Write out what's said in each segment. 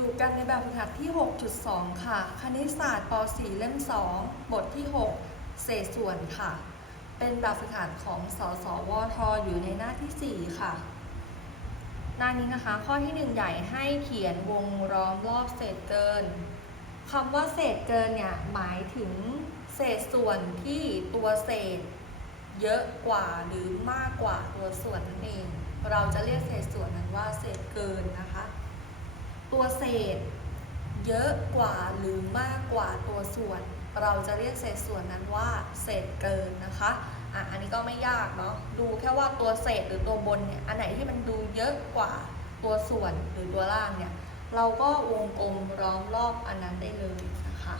อยู่กันในแบบฝึกหัดที่ 6.2 ค่ะ คณิตศาสตร์ป .4 เล่ม 2 บทที่ 6 เศษส่วนค่ะ เป็นแบบฝึกหัดของสสวทอยู่ในหน้าที่ 4 ค่ะ หน้านี้นะคะ ข้อที่ 1 ใหญ่ให้เขียนวงล้อมรอบเศษเกินคำว่าเศษเกินเนี่ย หมายถึงเศษส่วนที่ตัวเศษ เยอะกว่าหรือมากกว่าตัวส่วนนั่นเอง เราจะเรียกเศษส่วนนั้นว่าเศษเกินนะคะ ตัวเศษ เยอะกว่าหรือมากกว่าตัวส่วน เราจะเรียกเศษส่วนนั้นว่า เศษเกินนะคะอะอันนี้ก็ไม่ยากเนาะดูแค่ว่าตัวเศษหรือตัวบนเนี่ยอันไหนที่มันดูเยอะกว่าตัวส่วนหรือตัวล่างเนี่ยเราก็วงกลมล้อมรอบอันนั้นได้เลยนะคะ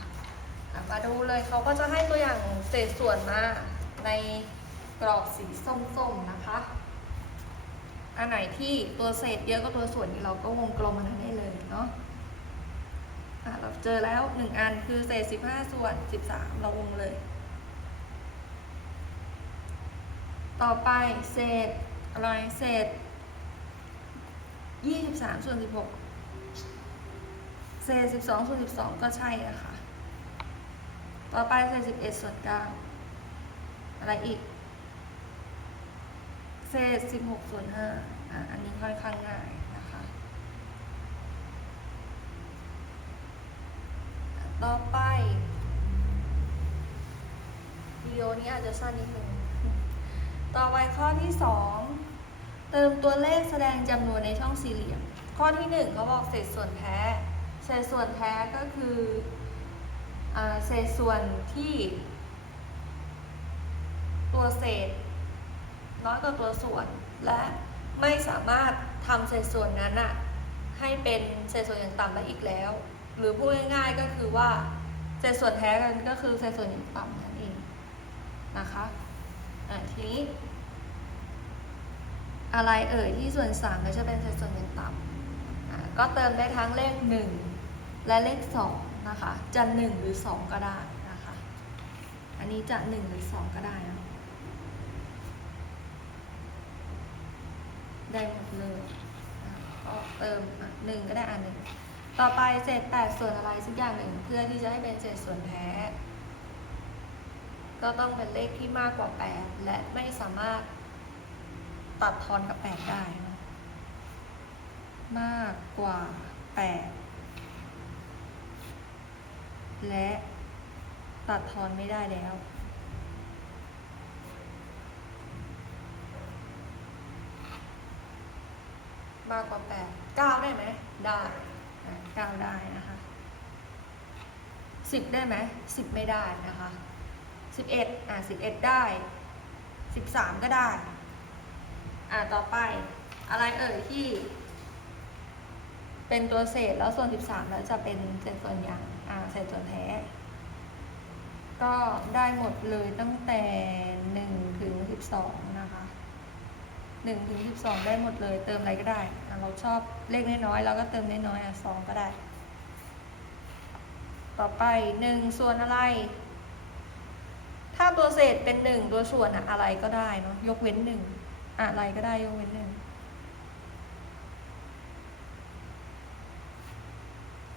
อะมาดูเลยเขาก็จะให้ตัวอย่างเศษส่วนมาในกรอบสีส้มๆนะคะ อันไหนที่ตัวเศษเยอะก็ตัวส่วนนี้เราก็วงกลมมันนั้นได้เลยเนาะอะเราเจอแล้วหนึ่งอันคือเศษสิบห้าส่วนสิบสามเราวงเลย ต่อไปเศษอะไรเศษยี่สิบสามส่วนสิบหกเศษสิบสองส่วนสิบสองก็ใช่นะคะ ต่อไปเศษสิบเอ็ดส่วนเก้าอะไรอีก เศษสิบหกส่วนห้าอะอันนี้ค่อนข้างง่ายนะคะ ต่อไปวิดีโอนี้อาจจะสั้นนิดนึง ต่อไปข้อที่สองเติมตัวเลขแสดงจำนวนในช่องสี่เหลี่ยม ข้อที่หนึ่งเขาบอกเศษส่วนแท้ เศษส่วนแท้ก็คืออเศษส่วนที่ ตัวเศษ น้อยกว่าตัวส่วน และไม่สามารถทำเศษส่วนนั้นอะให้เป็นเศษส่วนอย่างต่ำได้อีกแล้ว หรือพูดง่ายๆก็คือว่าเศษส่วนแท้กันก็คือเศษส่วนอย่างต่ำนั่นเองนะคะอะทีนี้ อะไรเอ่ยที่ส่วนสามก็จะเป็นเศษส่วนอย่างต่ำก็เติมได้ทั้งเลขหนึ่งและเลขสองนะคะจะหนึ่งหรือสองก็ได้นะคะ อันนี้จะหนึ่งหรือสองก็ได้นะ ได้หมดเลยก็เติมหนึ่งก็ได้อันหนึ่งต่อไปเศษแปดส่วนอะไรสักอย่างหนึ่งเพื่อที่จะให้เป็นเศษส่วนแท้ ก็ต้องเป็นเลขที่มากกว่าแปดและไม่สามารถตัดทอนกับแปดได้นะมากกว่าแปดและตัดทอนไม่ได้แล้ว มากกว่าแปดเก้าได้ไหมได้เก้าได้นะคะสิบได้ไหมสิบไม่ได้นะคะสิบเอ็ดอะสิบเอ็ดได้สิบสามก็ได้ อะต่อไปอะไรเอ่ยที่ เป็นตัวเศษแล้วส่วนสิบสามแล้วจะเป็นเศษส่วนอย่างอ่าเศษส่วนแท้ ก็ได้หมดเลยตั้งแต่หนึ่งถึงสิบสองนะคะ หนึ่งถึงสิบสองได้หมดเลย เติมอะไรก็ได้ เราชอบเลขน้อยๆเราก็เติมน้อยๆอะสองก็ได้ ต่อไปหนึ่งส่วนอะไร ถ้าตัวเศษเป็นหนึ่งตัวส่วนอะอะไรก็ได้เนาะยกเว้นหนึ่งอะไรก็ได้ยกเว้นหนึ่ง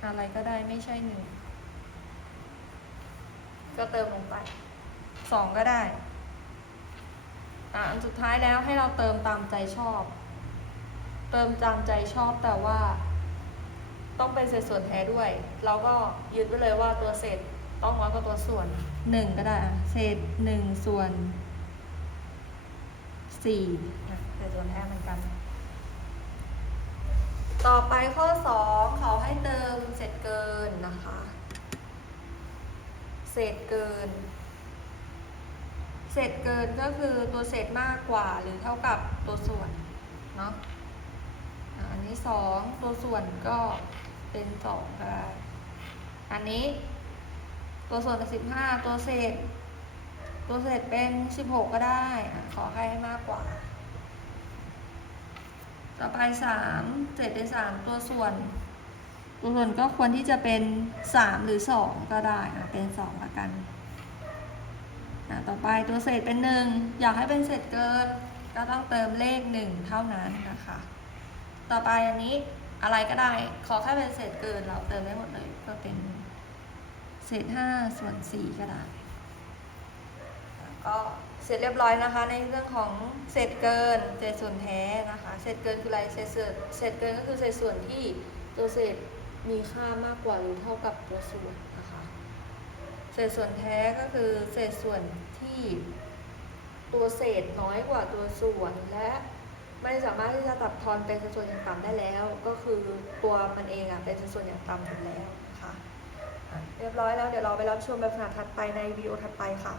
อะไรก็ได้ไม่ใช่หนึ่งก็เติมลงไปสองก็ได้ อะอันสุดท้ายแล้วให้เราเติมตามใจชอบ เติมตามใจชอบแต่ว่า ต้องเป็นเศษส่วนแท้ด้วย เราก็ยึดไว้เลยว่าตัวเศษต้องน้อยกว่าตัวส่วนหนึ่งก็ได้อะเศษหนึ่งส่วนสี่อะเศษส่วนแท้เหมือนกัน ต่อไปข้อสองเขาให้เติมเศษเกินนะคะ เศษเกิน เศษเกินก็คือตัวเศษมากกว่าหรือเท่ากับตัวส่วนเนาะอันนี้สองตัวส่วนก็เป็นสองก็ได้อันนี้ ตัวส่วนเป็นสิบห้าตัวเศษ ตัวเศษเป็นสิบหกก็ได้อะขอให้มากกว่า ต่อไปสามเศษเป็นสามตัวส่วน ตัวส่วนก็ควรที่จะเป็นสามหรือสองก็ได้เป็นสองละกัน ต่อไปตัวเศษเป็นหนึ่งอยากให้เป็นเศษเกิน ก็ต้องเติมเลขหนึ่งเท่านั้นนะคะ ต่อไปอันนี้อะไรก็ได้ขอแค่เป็นเศษเกินเราเติมได้หมดเลยก็เป็นเศษห้าส่วนสี่ก็ได้ก็เสร็จเรียบร้อยนะคะ ในเรื่องของเศษเกินเศษส่วนแท้นะคะ เศษเกินคืออะไรเศษเศษเกินก็คือเศษส่วนที่ตัวเศษมีค่ามากกว่าหรือเท่ากับตัวส่วนนะคะ เศษส่วนแท้ก็คือเศษส่วนที่ตัวเศษน้อยกว่าตัวส่วนและไม่สามารถที่จะตัดทอนเป็นสัดส่วนอย่างต่ำได้แล้ว ก็คือตัวมันเองอะเป็นสัดส่วนอย่างต่ำอยู่แล้วค่ะเรียบร้อยแล้วเดี๋ยวเราไปรับชมแบบฝึกหัดถัดไปในวิดีโอถัดไปค่ะ